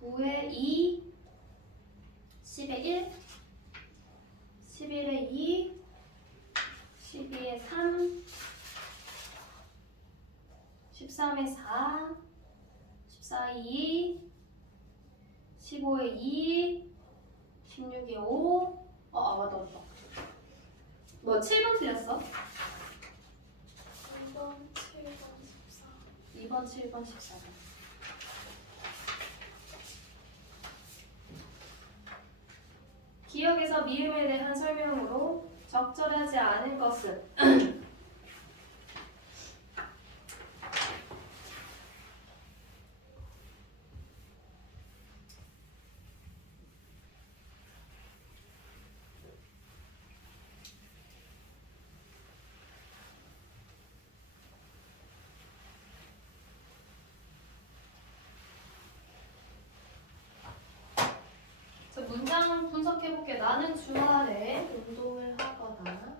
9에 2, 10에 1, 11에 2, 12에 3, 13에 4, 14에 2, 15에 2, 16에 5. 맞다. 뭐 7번 틀렸어? 2번, 7번, 14. 2번, 7번, 14번. 기억에서 미음에 대한 설명으로 적절하지 않은 것은 문장 분석해볼게. 나는 주말에 운동을 하거나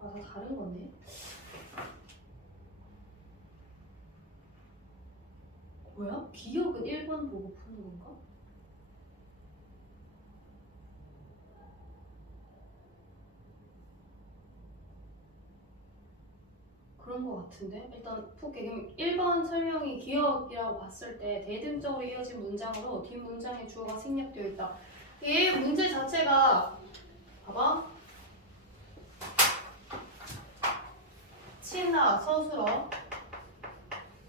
다 다른 건데? 뭐야? 기억은 1번 보고 푸는 건가? 그런 거 같은데? 일단 풀게. 그럼 1번 설명이 기억이라고 봤을 때 대등적으로 이어진 문장으로 뒷문장의 주어가 생략되어 있다. 이 문제 자체가 봐봐. 친다, 서술어.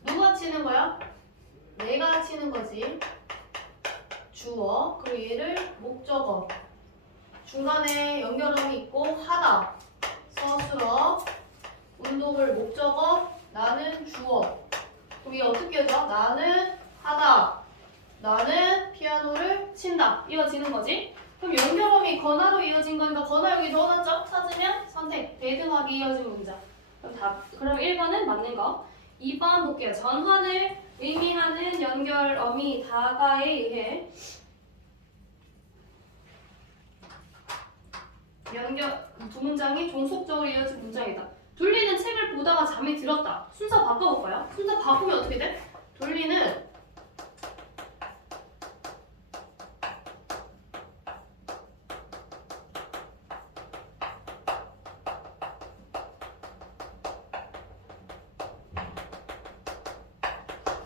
누가 치는 거야? 내가 치는 거지. 주어. 그리고 얘를 목적어. 중간에 연결음이 있고 하다. 서술어. 운동을 목적어. 나는 주어. 그럼 이게 어떻게 해줘? 나는 하다. 나는 피아노를 친다. 이어지는 거지. 그럼 연결음이 건하로 이어진 거니까 건하 여기 넣어놨죠? 찾으면 선택. 대등하게 이어진 문장. 그럼 1번은 맞는 거. 2번 볼게요. 전환을 의미하는 연결어미 다가에 의해 두 문장이 종속적으로 이어진 문장이다. 돌리는 책을 보다가 잠이 들었다. 순서 바꿔볼까요? 순서 바꾸면 어떻게 돼? 돌리는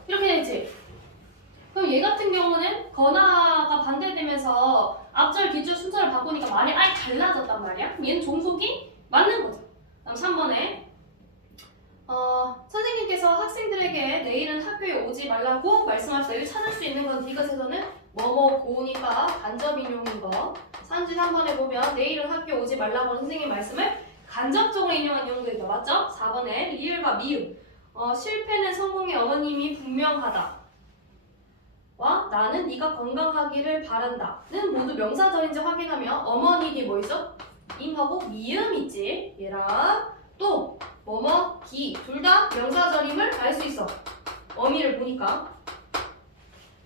이렇게 되지. 그럼 얘 같은 경우는 건하가 반대되면서 앞절 뒷줄 순서를 바꾸니까 말이 아예 달라졌단 말이야. 얘는 종속이 맞는 거죠. 다음 3번에 선생님께서 학생들에게 내일은 학교에 오지 말라고 말씀하셨다. 이걸 찾을 수 있는 건 디귿에서는 뭐뭐 고우니까 간접 인용인 거. 33번에 보면 내일은 학교에 오지 말라고 선생님 말씀을 간접적으로 인용한 용도 있다. 맞죠? 4번에 리을과 미음. 실패는 성공의 어머님이 분명하다. 와 나는 네가 건강하기를 바란다는 모두 명사절인지 확인하며 어머니니 뭐있어? 임하고 미음 있지. 얘랑 또 뭐뭐 기 둘 다 명사절임을 알 수 있어. 어미를 보니까.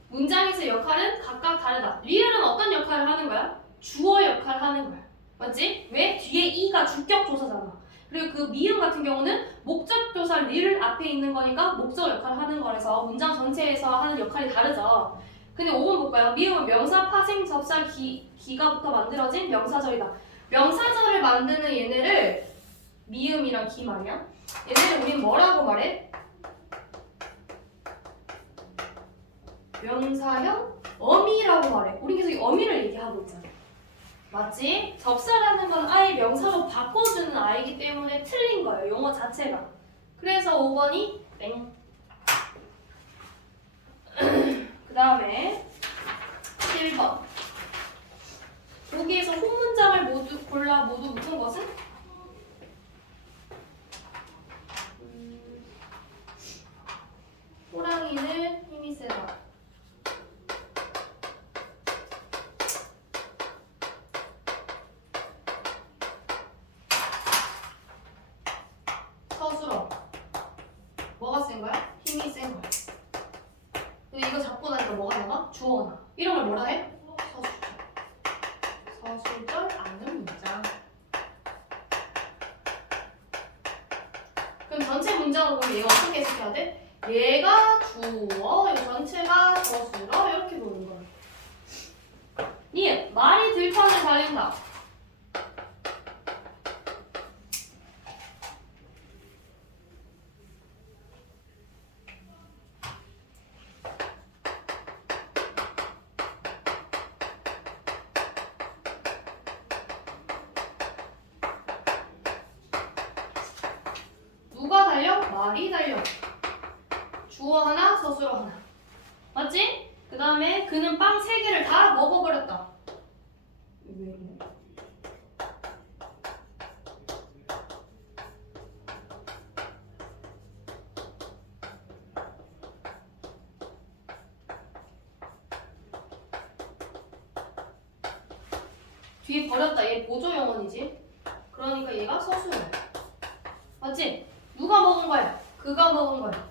문장에서 역할은 각각 다르다. 리을은 어떤 역할을 하는 거야? 주어 역할을 하는 거야. 맞지? 왜? 뒤에 이가 주격조사잖아. 그리고 그 미음 같은 경우는 목적조사 리을 앞에 있는 거니까 목적 역할을 하는 거라서 문장 전체에서 하는 역할이 다르죠. 근데 5번 볼까요? 미음은 명사, 파생, 접사, 기가부터 만들어진 명사절이다. 명사절을 만드는 얘네를 미음이랑 기 말이야. 얘네를 우린 뭐라고 말해? 명사형 어미라고 말해. 우린 계속 이 어미를 얘기하고 있잖아. 맞지? 접사라는 건 아예 명사로 바꿔주는 아이기 때문에 틀린 거예요. 용어 자체가. 그래서 5번이 땡. 그 다음에 7번. 여기에서 홈문장을 모두 묶은 것은? 호랑이는 힘이 세다. 하나, 주어 하나. 이런 걸 뭐라 해? 서술절. 서술절 아는 문장. 그럼 전체 문장으로 보면 얘가 어떻게 해석해야 돼? 얘가 주어, 이거 전체가 서술어 이렇게 보는 거야. 니 말이 들판을 달린다. 누가 달려? 말이 달려. 주어 하나, 서술어 하나. 맞지? 그 다음에 그는 빵 3개를 다 먹어버렸다. 왜 이러냐? 뒤에 버렸다. 얘 보조 영혼이지. 그러니까 얘가 서술어. 맞지? 누가 먹은 거야? 그가 먹은 거야.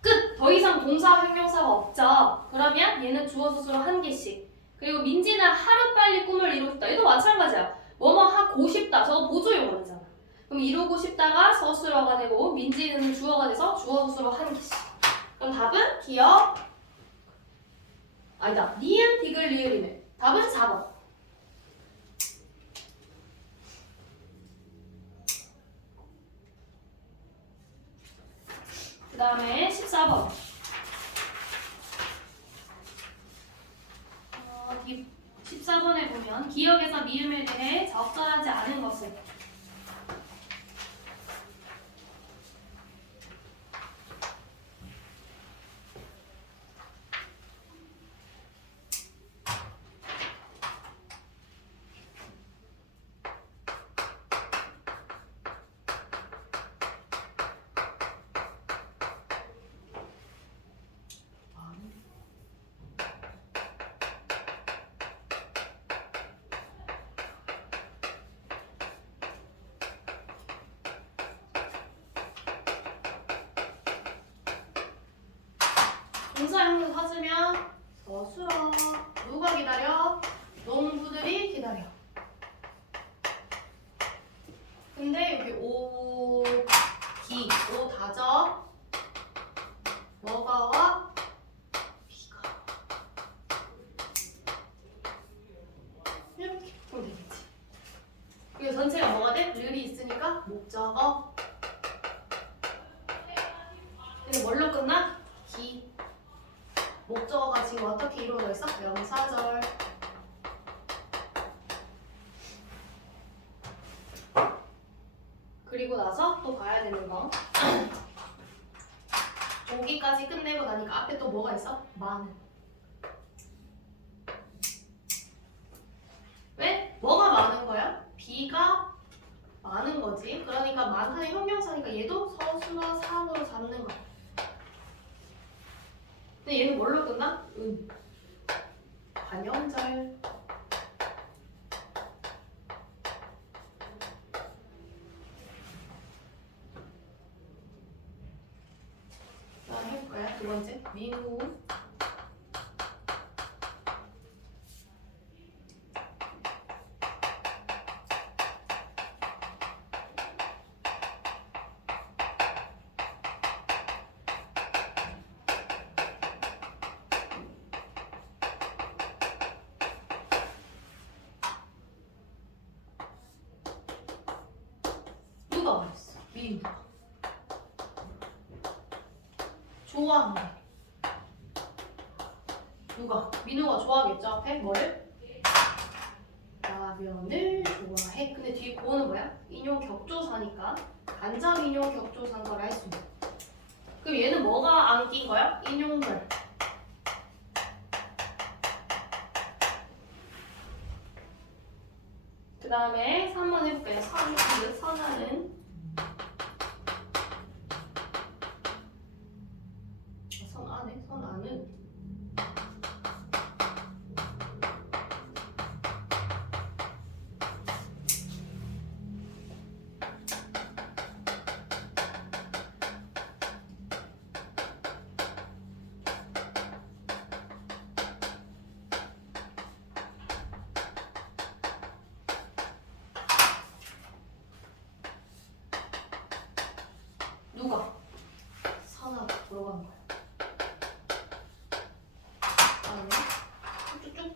끝! 더 이상 동사, 형용사가 없죠. 그러면 얘는 주어, 서술어 한 개씩. 그리고 민지는 하루빨리 꿈을 이루고 싶다. 얘도 마찬가지야. 뭐뭐 하고 싶다. 저거 보조 용어잖아. 그럼 이루고 싶다가 서술어가 되고 민지는 주어가 돼서 주어, 서술어 한 개씩. 그럼 답은 기억. 아니다. 니은, 디귿, 리을이네. 답은 4번. 그 다음에 14번. 14번에 보면 기억에서 미음에 대해 적절하지 않은 것은 동사 형용 찾으면 서술어. 누가 기다려? 농부들이 기다려. 근데 여기 오, 기, 오 다져. 뭐가 와? 비가. 이렇게 보면 되겠지. 그리고 전체가 뭐가 돼? 르이 있으니까 목적어. 근데 뭘로 끝나? 기. 목적어가 지금 어떻게 이루어져 있어? 명사절. 그리고 나서 또 봐야 되는 거. 여기까지 끝내고 나니까 앞에 또 뭐가 있어? 많은. 왜? 뭐가 많은 거야? 비가 많은 거지. 그러니까 많다는 형용사니까 얘도 서술어 사으로 잡는 거. 근데 얘는 뭘로 끝나? 은. 관형절. 자, 해볼까요? 두 번째. 민우. 누가 말했어? 민우가. 좋아한다. 누가? 민우가 좋아하겠죠? 앞에 뭐를? 라면을 좋아해. 근데 뒤에 고는 뭐야? 인용 격조사니까 간접 인용 격조사인 걸 알 수 있어. 그럼 얘는 뭐가 안 낀 거야? 인용절. 그 다음에 3번 해볼게요. 선하는. 선아는.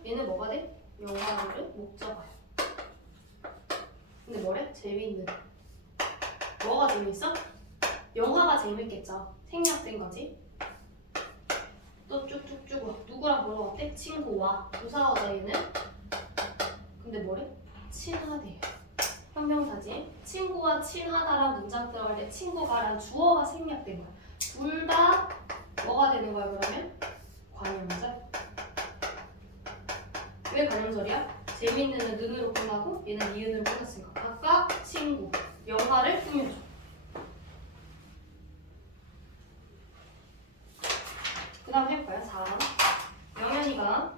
얘는 뭐가 돼? 영화를 목적어야. 근데 뭐래? 재미있는. 뭐가 재밌어? 영화가 재밌겠죠. 생략된 거지. 또 쭉쭉쭉 누구랑 보러 갔대? 친구와. 부사어자 얘는. 근데 뭐래? 친하대. 형용사지. 친구와 친하다란 문장 들어갈 때 친구가란 주어가 생략된 거야. 둘 다 뭐가 되는 거야 그러면? 관형절. 왜 관형절이야? 재밌는 는으로 끝나고 얘는 니은으로 끝났으니까 각각 친구, 영화를 꾸며줘. 그 다음 해볼까요? 4. 영현이가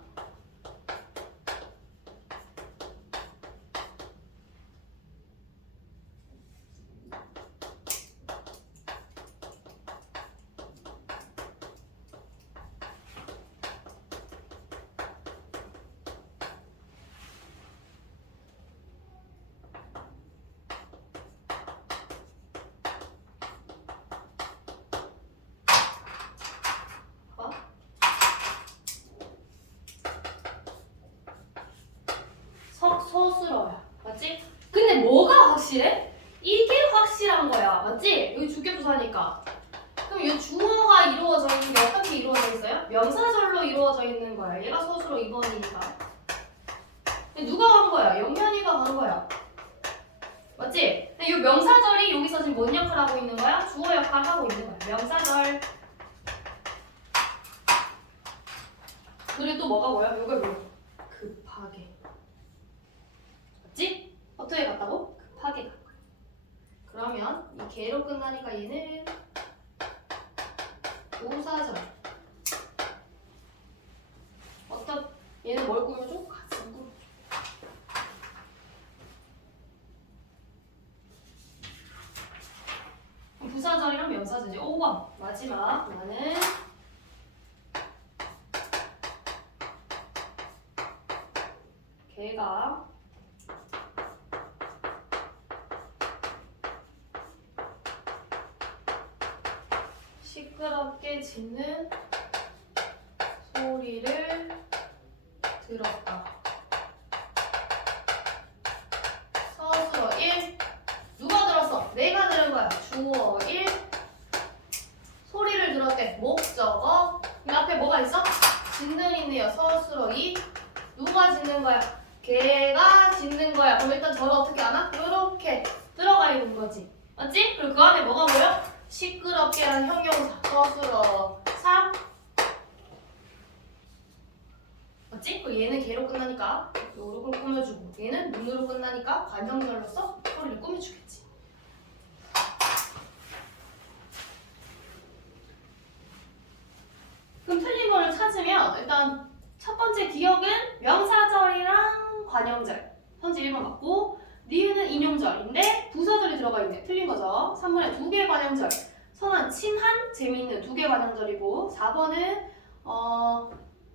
서술어야. 맞지? 근데 뭐가 확실해? 이게 확실한 거야. 맞지? 여기 주격부사니까. 그럼 이 주어가 이루어져 있는 게 어떻게 이루어져 있어요? 명사절로 이루어져 있는 거야. 얘가 서술어 2번이니까. 누가 간 거야? 영현이가 간 거야. 맞지? 근데 이 명사절이 여기서 지금 뭔 역할 하고 있는 거야? 주어 역할 하고 있는 거야. 명사절. 그리고 또 뭐가 뭐야? 요거 뭐? 급하게. 맞지? 어떻게 갔다고? 급하게 간 거야. 그러면 이 개로 끝나니까 얘는 부사절. 얘는 뭘 꾸며줘? 가슴 꾸며줘. 그럼 부사절이랑 명사절이지. 5번 마지막 나는 개가 시끄럽게 짖는 소리를 들었다. 서술어 1. 누가 들었어? 내가 들은 거야. 주어 1. 소리를 들었대. 목적어. 그 앞에 뭐가 있어? 짖는 있네요. 서술어 2. 누가 짖는 거야? 걔가 짖는 거야. 그럼 일단 저를 어떻게 하나? 이렇게 들어가 있는 거지. 맞지? 그리고 그 안에 뭐가 보여? 시끄럽게란 형용사. 서술어 3. 맞지? 그리고 얘는 개로 끝나니까 요렇게 꾸며주고 얘는 눈으로 끝나니까 관형절로서 소리를 꾸며주겠지. 그럼 틀린 거를 찾으면 일단 첫 번째 기억은 명사절이랑 관형절. 현재 1번 맞고 니은은 인용절인데 부사절이 들어가 있네. 틀린 거죠. 3번에 2개 관형절. 선한, 친한, 재미있는 2개 관형절이고 4번은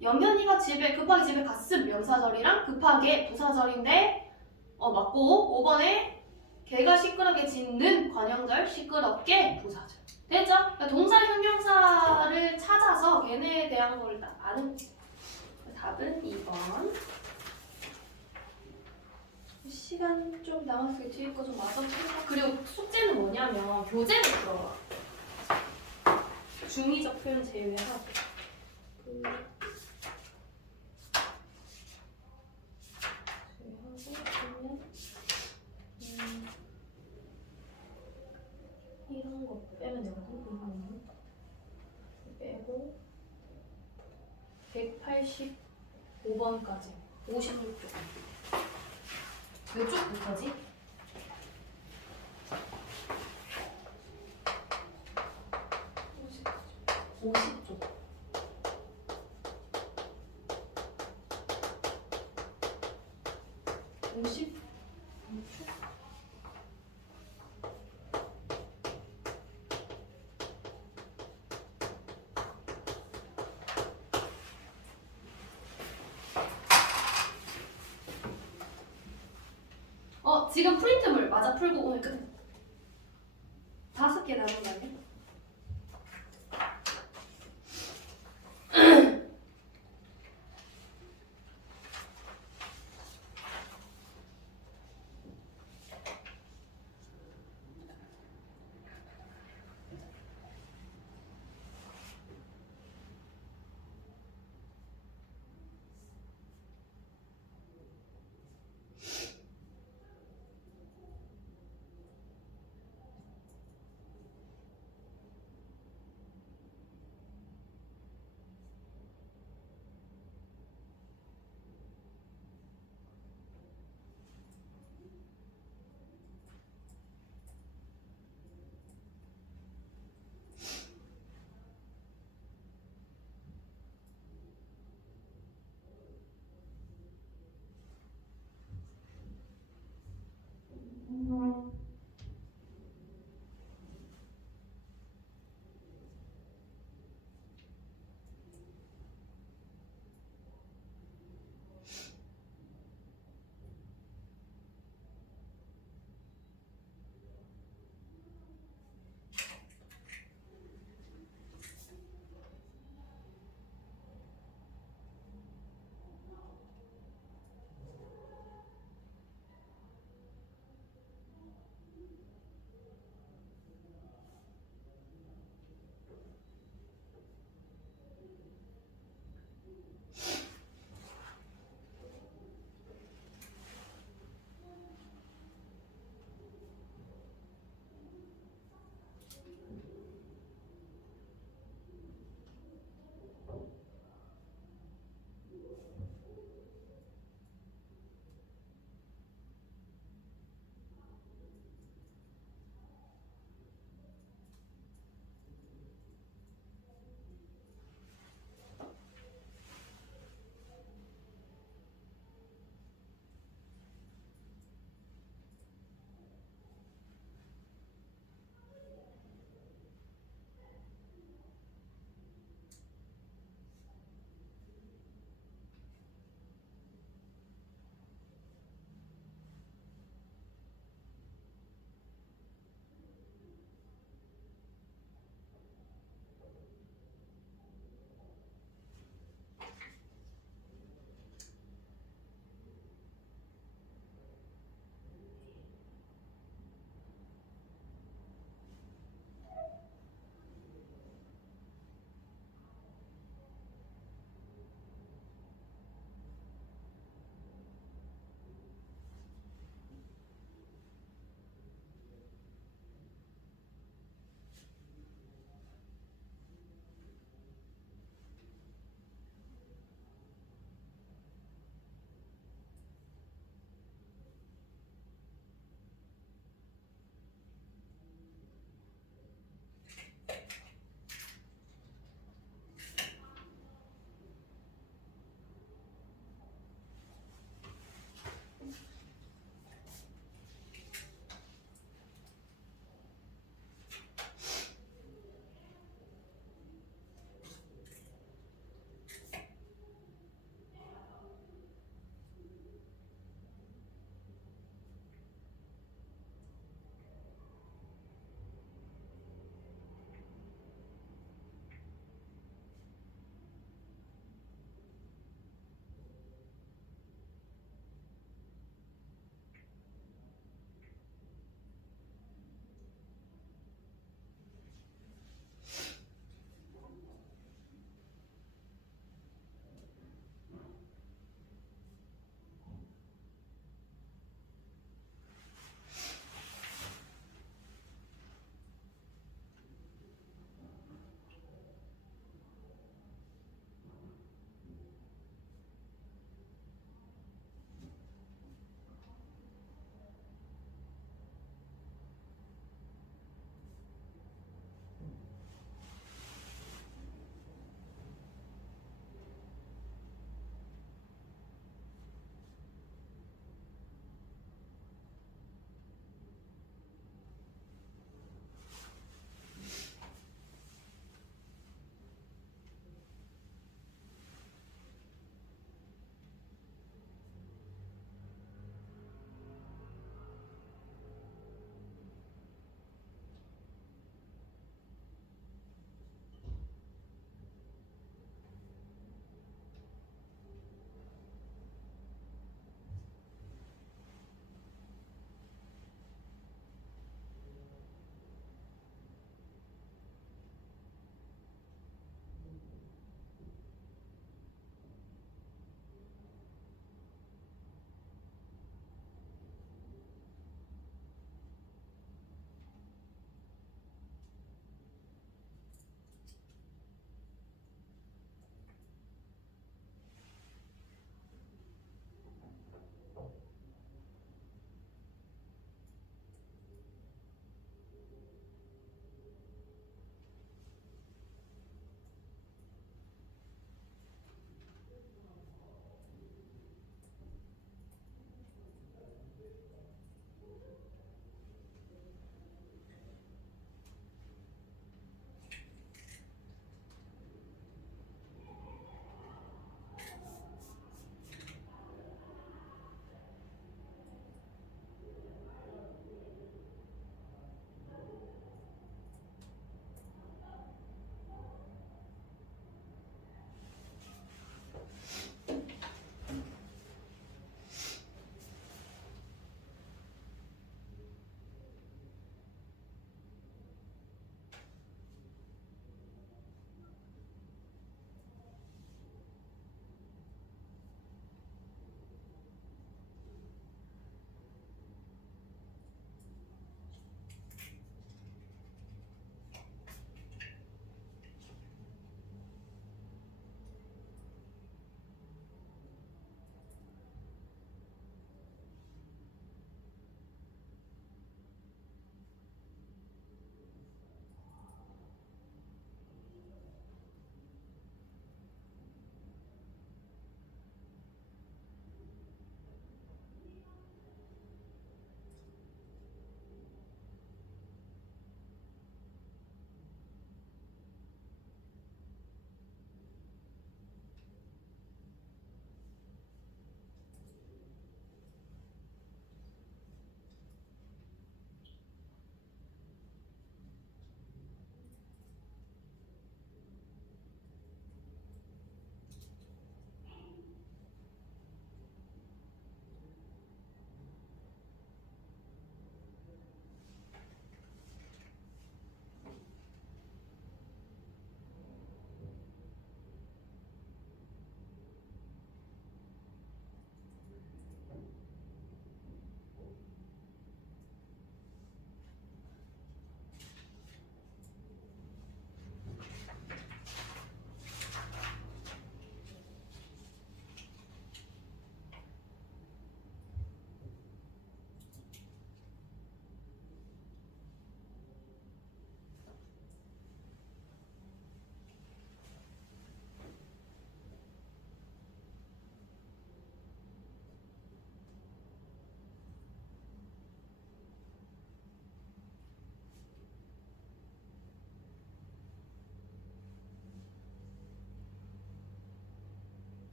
영현이가 급하게 집에 갔음 명사절이랑 급하게 부사절인데 맞고 5번에 걔가 시끄럽게 짖는 관형절 시끄럽게 부사절. 됐죠? 그러니까 동사 형용사를 찾아서 얘네에 대한 걸 아는 답은 2번. 시간 좀 남았으니까 뒤에 거 좀 마저 풀까? 그리고 숙제는 뭐냐면 교재로 들어가. 중의적 표현 제외하고. 이런 거 빼면 되거든. 빼고 185번까지 56쪽. 몇 쪽부터지? 50쪽. 56쪽? 지금 프린트물 맞아 풀고 오늘 끝. 5개 남은 거 아니야?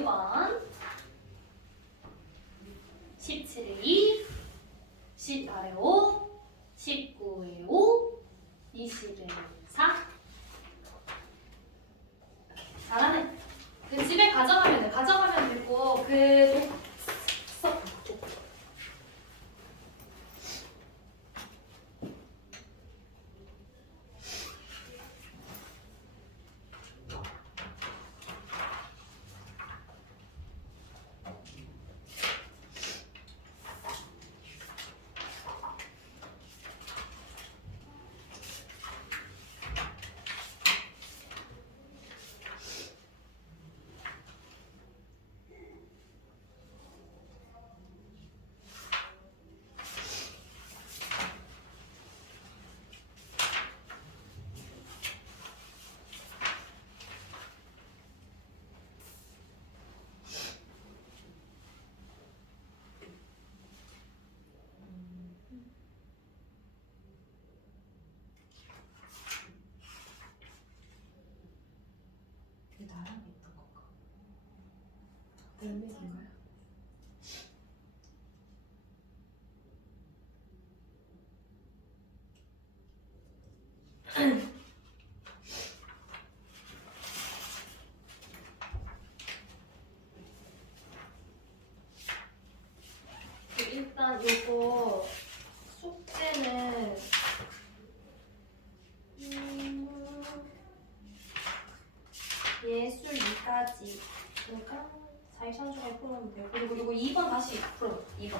5번 17에 2 18에 5 19에 5 20에 4 잘하네. 그 집에 가져가면 돼. 가져가면 되고 그 그게 나랑 예쁜 건가? 멜맥인가요? 일단 요거 숙제는 예술 2까지 그러니까 4일 중에 풀면 돼요. 그리고 이거 2번 다시 풀어. 2번.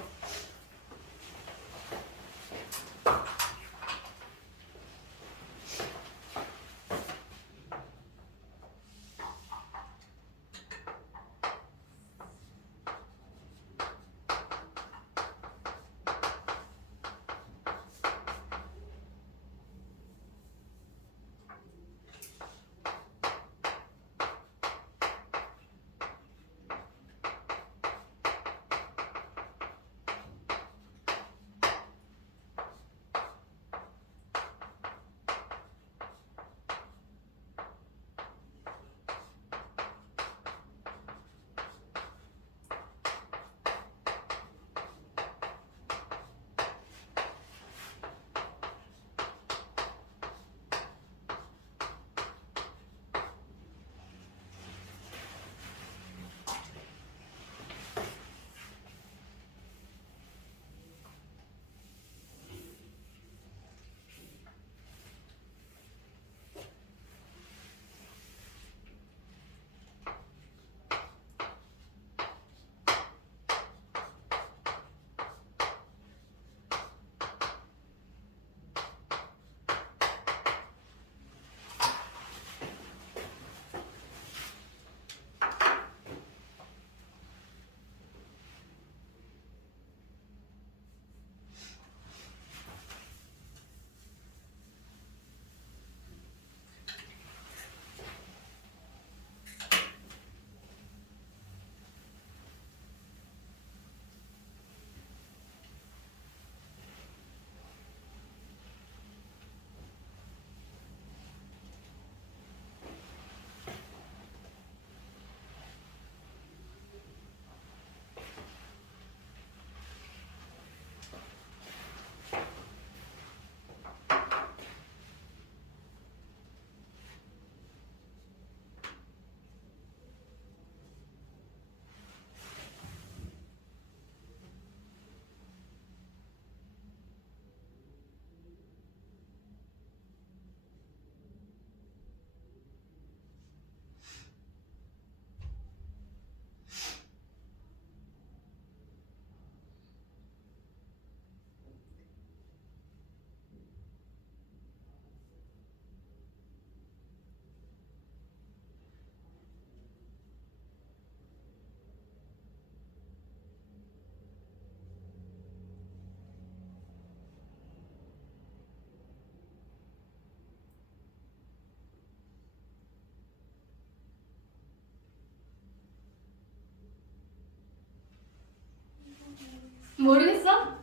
모르겠어?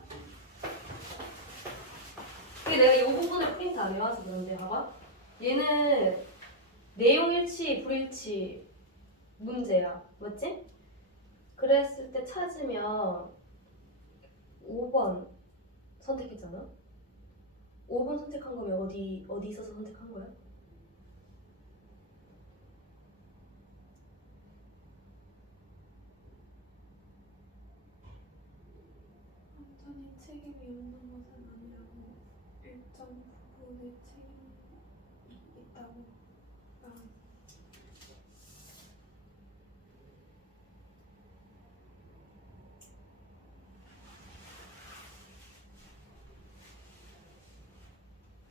근데 내가 이 부분을 프린트 안 해와서 그런데 봐봐. 얘는 내용 일치, 불일치 문제야. 맞지? 그랬을 때 찾으면 5번 선택했잖아? 5번 선택한 거면 어디 있어서 선택한 거야? 완전히 책임이 없는 것은 아니라고 일정 부분의 책임이 있다고 말하는.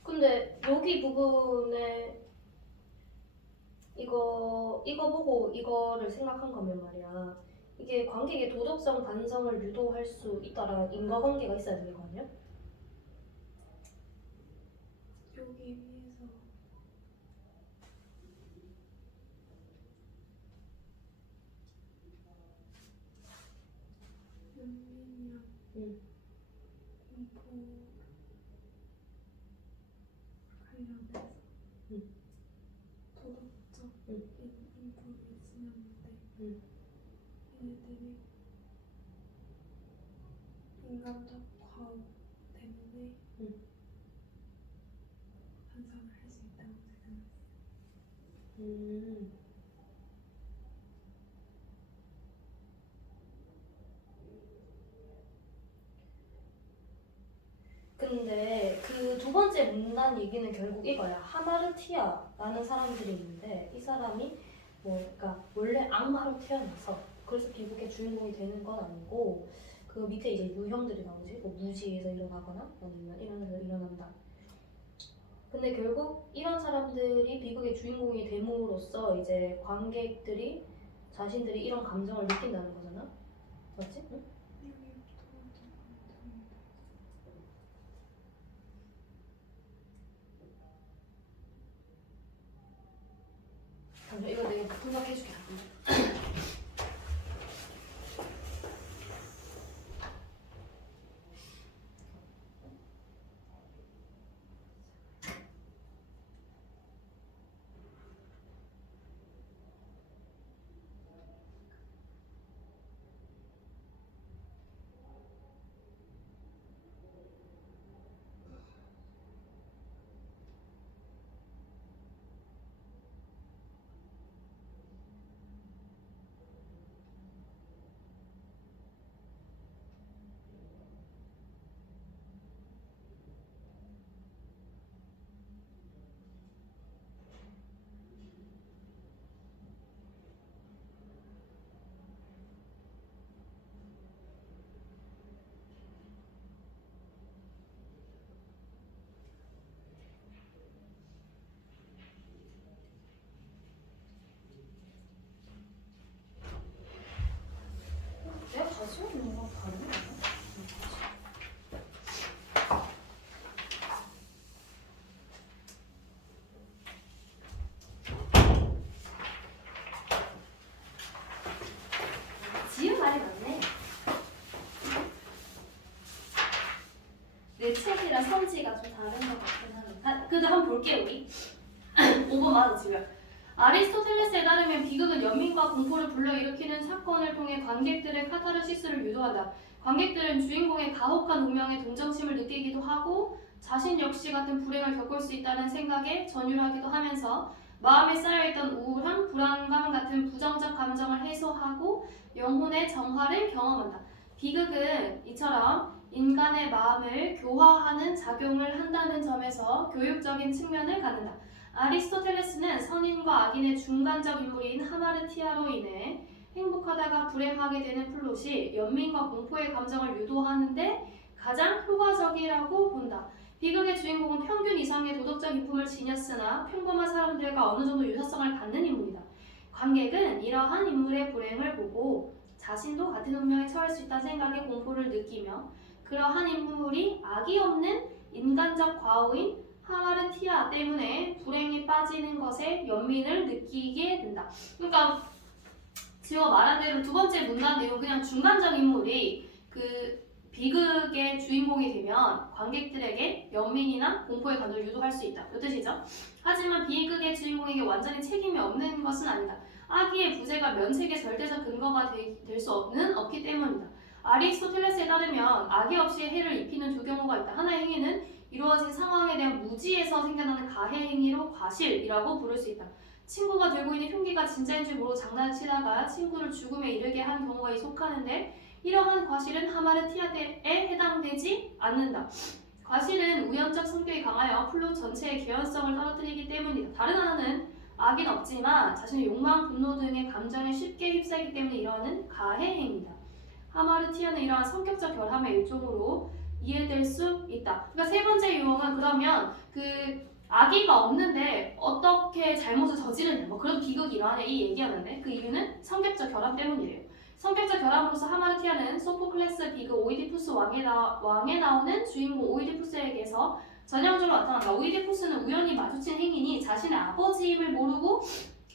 근데 여기 부분에 이거 보고 이거를 생각한 거면 말이야. 이게 관객의 도덕성 반성을 유도할 수 있다라 인과관계가 있어야 되는 거 아니야? 여기 위해서 연민이랑 응. 공포 관련해서 응. 도덕적인 응. 인పు를 지녔는데 응. 얘네들이 인간적 과오 때문에 응. 반성을 할 수 있다고 생각했어요. 음. 근데 그 두 번째 문단 얘기는 결국 이거야. 하마르티아라는 사람들이 있는데 이 사람이 그러니까 원래 악마로 태어나서 그래서 비극의 주인공이 되는 건 아니고 그 밑에 이제 유형들이 나오지. 뭐 무지에서 일어나거나 아니면 이런 데서 일어난다. 근데 결국 이런 사람들이 비극의 주인공이 됨으로써 이제 관객들이 자신들이 이런 감정을 느낀다는 거잖아. 맞지? 응? 여기 도덕적 감정이 잠시만 이거 내가 분석해줄게. 내가 가지고 있는 거랑 다른 거야? 지은 말이 맞네. 내 책이랑 선지가 좀 다른 것 같긴 하네. 그래도 한번 볼게 우리. 5번 맞아 지금. 아리스토텔레스에 따르면 비극은 연민과 공포를 불러일으키는 사건을 통해 관객들의 카타르시스를 유도한다. 관객들은 주인공의 가혹한 운명에 동정심을 느끼기도 하고 자신 역시 같은 불행을 겪을 수 있다는 생각에 전율하기도 하면서 마음에 쌓여있던 우울함, 불안감 같은 부정적 감정을 해소하고 영혼의 정화를 경험한다. 비극은 이처럼 인간의 마음을 교화하는 작용을 한다는 점에서 교육적인 측면을 갖는다. 아리스토텔레스는 선인과 악인의 중간적 인물인 하마르티아로 인해 행복하다가 불행하게 되는 플롯이 연민과 공포의 감정을 유도하는데 가장 효과적이라고 본다. 비극의 주인공은 평균 이상의 도덕적 인품을 지녔으나 평범한 사람들과 어느 정도 유사성을 갖는 인물이다. 관객은 이러한 인물의 불행을 보고 자신도 같은 운명에 처할 수 있다는 생각에 공포를 느끼며 그러한 인물이 악이 없는 인간적 과오인 하마르티아 때문에 불행에 빠지는 것에 연민을 느끼게 된다. 그러니까 지호가 말한 대로 두 번째 문단 내용 그냥 중간적 인물이 그 비극의 주인공이 되면 관객들에게 연민이나 공포의 감정을 유도할 수 있다. 이 뜻이죠. 하지만 비극의 주인공에게 완전히 책임이 없는 것은 아니다. 악의의 부재가 면책의 절대적 근거가 될 수 없기 때문이다. 아리스토텔레스에 따르면 악의 없이 해를 입히는 두 경우가 있다. 하나의 행위는 이루어진 상황에 대한 무지에서 생겨나는 가해 행위로 과실이라고 부를 수 있다. 친구가 들고 있는 흉기가 진짜인 줄 모르고 장난을 치다가 친구를 죽음에 이르게 한 경우가 속하는데 이러한 과실은 하마르티아에 해당되지 않는다. 과실은 우연적 성격이 강하여 플롯 전체의 개연성을 떨어뜨리기 때문이다. 다른 하나는 악인 없지만 자신의 욕망, 분노 등의 감정에 쉽게 휩싸이기 때문에 일어나는 가해 행위다. 하마르티아는 이러한 성격적 결함의 일종으로 이해될 수 있다. 그러니까 세 번째 유형은 그러면 그 악의가 없는데 어떻게 잘못을 저지르냐 뭐 그런 비극이 일어나냐 이 얘기하는데 그 이유는 성격적 결함 때문이래요. 성격적 결함으로서 하마르티아는 소포클레스 비극 오이디푸스 왕에 나오는 주인공 오이디푸스에게서 전형적으로 나타난다. 오이디푸스는 우연히 마주친 행인이 자신의 아버지임을 모르고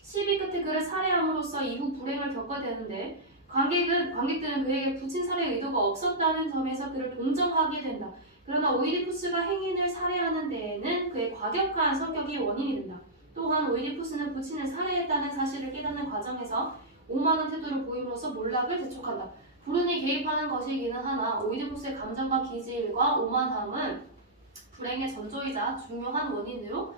시비 끝에 그를 살해함으로써 이후 불행을 겪어야 되는데 관객들은 그에게 부친 살해 의도가 없었다는 점에서 그를 동정하게 된다. 그러나 오이디푸스가 행인을 살해하는 데에는 그의 과격한 성격이 원인이 된다. 또한 오이디푸스는 부친을 살해했다는 사실을 깨닫는 과정에서 오만한 태도를 보임으로써 몰락을 재촉한다. 불운이 개입하는 것이기는 하나 오이디푸스의 감정과 기질과 오만함은 불행의 전조이자 중요한 원인으로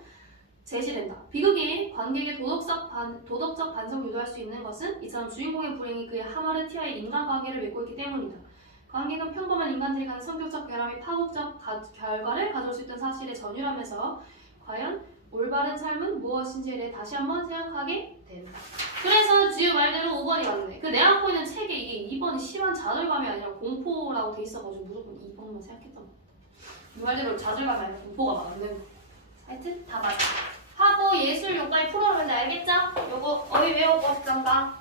제시된다. 비극이 관객의 도덕적 반성을 유도할 수 있는 것은 이처럼 주인공의 불행이 그의 하마르티아의 인간관계를 맺고 있기 때문이다. 관객은 평범한 인간들이 가진 성격적 결함이 파국적 결과를 가져올 수 있다는 사실에 전율하면서 과연 올바른 삶은 무엇인지에 대해 다시 한번 생각하게 된다. 그래서 주요 말대로 5번이 맞네. 그 내가 갖고 있는 책에 이게 2번이 심한 좌절감이 아니라 공포라고 돼 있어가지고 무조건 2번만 생각했던 것 같아. 이 말대로 좌절감이 아니라 공포가 맞는 거. 하여튼 다 맞아. 하고 예술 요까지 풀어오면 알겠죠? 요거 어휘 외우고 잠깐.